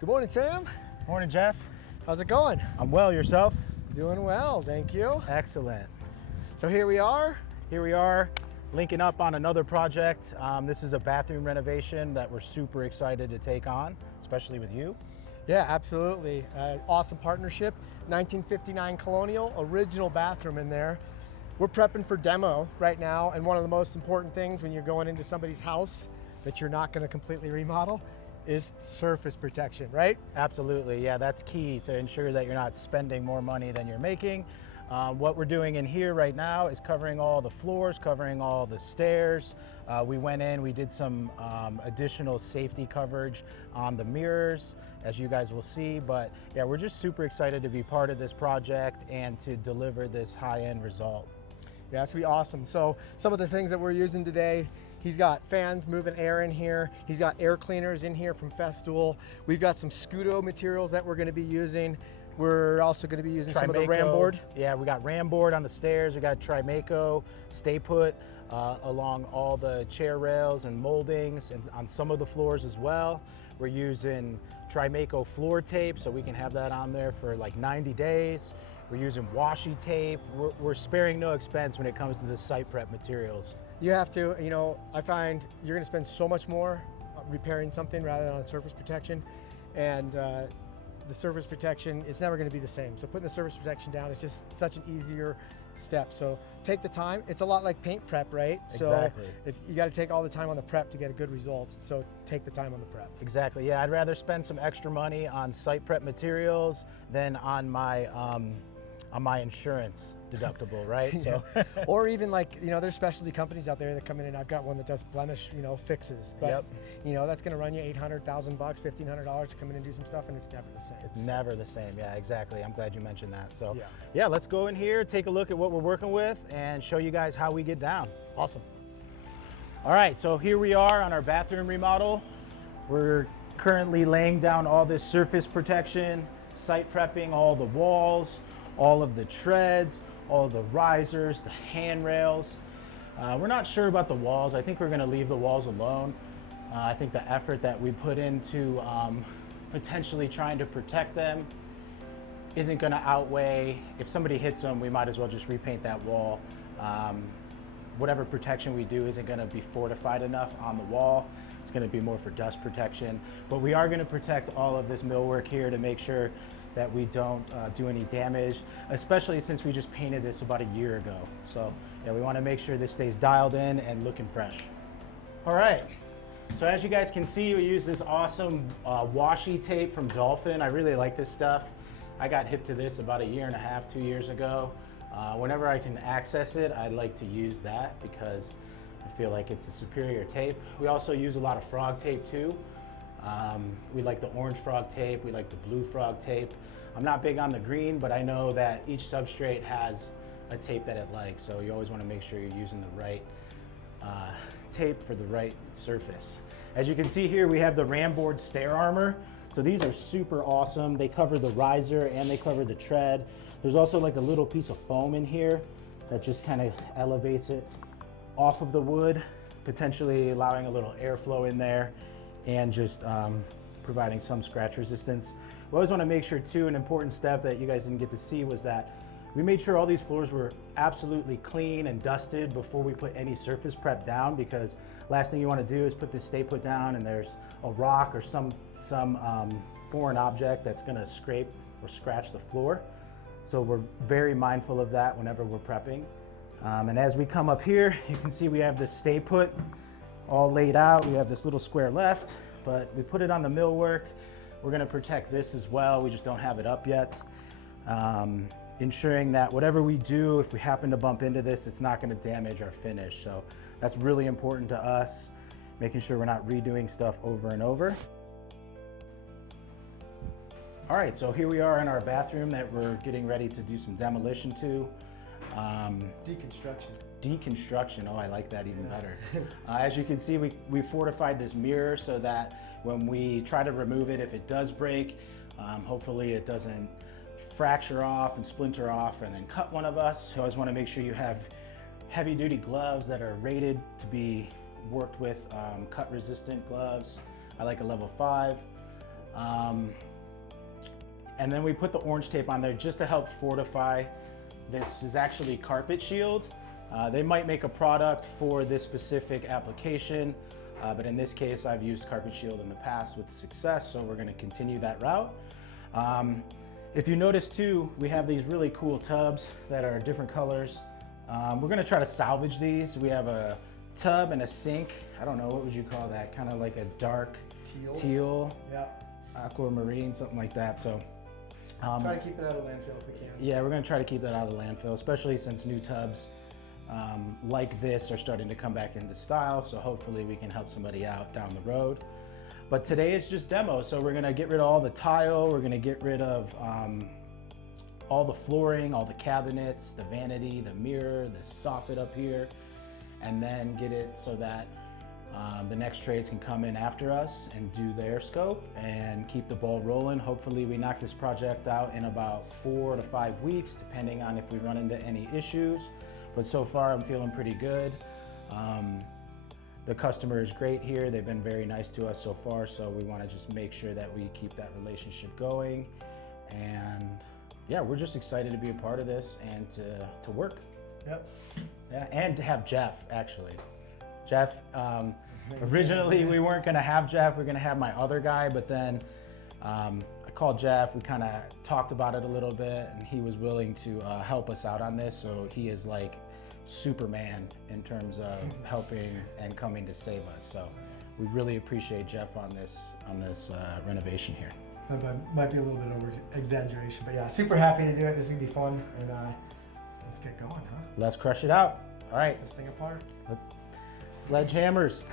Good morning, Sam. Morning, Jeff. How's it going? I'm well, yourself? Doing well, thank you. Excellent. So here we are. Here we are, linking up on another project. This is a bathroom renovation that we're super excited to take on, especially with you. Yeah, absolutely. Awesome partnership. 1959 Colonial, original bathroom in there. We're prepping for demo right now, and one of the most important things when you're going into somebody's house that you're not going to completely remodel is surface protection, right? Absolutely, yeah, that's key to ensure that you're not spending more money than you're making. What we're doing in here right now is covering all the floors, covering all the stairs. We went in, we did some additional safety coverage on the mirrors, as you guys will see. But yeah, we're just super excited to be part of this project and to deliver this high-end result. Yeah, it's gonna be awesome. So some of the things that we're using today, he's got fans moving air in here. He's got air cleaners in here from Festool. We've got some Scudo materials that we're gonna be using. We're also gonna be using some of the Ram board. Yeah, we got Ram board on the stairs. We got Trimaco, Stay Put along all the chair rails and moldings and on some of the floors as well. We're using Trimaco floor tape so we can have that on there for like 90 days. We're using washi tape. We're sparing no expense when it comes to the site prep materials. You have to, you know, I find you're gonna spend so much more repairing something rather than on surface protection. And the surface protection, it's never gonna be the same. So putting the surface protection down is just such an easier step. So take the time. It's a lot like paint prep, right? Exactly. So if you gotta take all the time on the prep to get a good result. So take the time on the prep. Exactly, yeah, I'd rather spend some extra money on site prep materials than on my insurance deductible, right? Yeah. So, or even like, you know, there's specialty companies out there that come in, and I've got one that does blemish, you know, fixes. But Yep. you know, that's gonna run you $800,000, $1,500 to come in and do some stuff, and it's never the same. it's never the same. Yeah, exactly. I'm glad you mentioned that. So, Yeah. yeah, let's go in here, take a look at what we're working with, and show you guys how we get down. Awesome. All right, so here we are on our bathroom remodel. We're currently laying down all this surface protection, site prepping all the walls, all of the treads, all the risers, the handrails. We're not sure about the walls. I think we're gonna leave the walls alone. I think the effort that we put into potentially trying to protect them isn't gonna outweigh, if somebody hits them, we might as well just repaint that wall. Whatever protection we do isn't gonna be fortified enough on the wall. It's gonna be more for dust protection. But we are gonna protect all of this millwork here to make sure that we don't do any damage, especially since we just painted this about a year ago. So yeah, we wanna make sure this stays dialed in and looking fresh. All right, so as you guys can see, we use this awesome washi tape from Dolphin. I really like this stuff. I got hip to this about a year and a half, 2 years ago. Whenever I can access it, I like to use that because I feel like it's a superior tape. We also use a lot of frog tape too. We like the orange frog tape, we like the blue frog tape. I'm not big on the green, but I know that each substrate has a tape that it likes, so you always want to make sure you're using the right tape for the right surface. As you can see here, we have the Ram board stair armor. So these are super awesome. They cover the riser and they cover the tread. There's also like a little piece of foam in here that just kind of elevates it off of the wood, potentially allowing a little airflow in there and just providing some scratch resistance. We always want to make sure too, an important step that you guys didn't get to see was that we made sure all these floors were absolutely clean and dusted before we put any surface prep down, because last thing you want to do is put this stay put down and there's a rock or some foreign object that's going to scrape or scratch the floor. So we're very mindful of that whenever we're prepping. And as we come up here, you can see we have this stay put all laid out. We have this little square left, but we put it on the millwork. We're going to protect this as well. We just don't have it up yet. Ensuring that whatever we do, if we happen to bump into this, it's not going to damage our finish. So that's really important to us, making sure we're not redoing stuff over and over. All right, so here we are in our bathroom that we're getting ready to do some demolition to. Deconstruction. Deconstruction, oh, I like that even better. As you can see, we fortified this mirror so that when we try to remove it, if it does break, hopefully it doesn't fracture off and splinter off and then cut one of us. You always want to make sure you have heavy duty gloves that are rated to be worked with, cut resistant gloves. I like a level 5. And then we put the orange tape on there just to help fortify. This is actually carpet shield. They might make a product for this specific application, but in this case, I've used carpet shield in the past with success, so we're gonna continue that route. If you notice too, we have these really cool tubs that are different colors. We're gonna try to salvage these. We have a tub and a sink. I don't know, what would you call that? Kind of like a dark teal, Yeah. aquamarine, something like that. So Try to keep it out of landfill if we can. yeah, we're gonna try to keep that out of the landfill, especially since new tubs like this are starting to come back into style. So hopefully we can help somebody out down the road. But today is just demo. So we're gonna get rid of all the tile. We're gonna get rid of all the flooring, all the cabinets, the vanity, the mirror, the soffit up here, and then get it so that the next trades can come in after us and do their scope and keep the ball rolling. Hopefully we knock this project out in about 4 to 5 weeks, depending on if we run into any issues. But so far I'm feeling pretty good. The customer is great here. They've been very nice to us so far. So we want to just make sure that we keep that relationship going. And yeah, we're just excited to be a part of this and to work. Yep. Yeah, and to have Jeff, actually. Jeff, originally we weren't gonna have Jeff, we are gonna have my other guy, but then I called Jeff, we kind of talked about it a little bit, and he was willing to help us out on this, so he is like Superman in terms of helping and coming to save us. So we really appreciate Jeff on this renovation here. That might be a little bit over exaggeration, but yeah, super happy to do it. This is gonna be fun, and let's get going, huh? Let's crush it out. All right. This thing apart. Sledgehammers.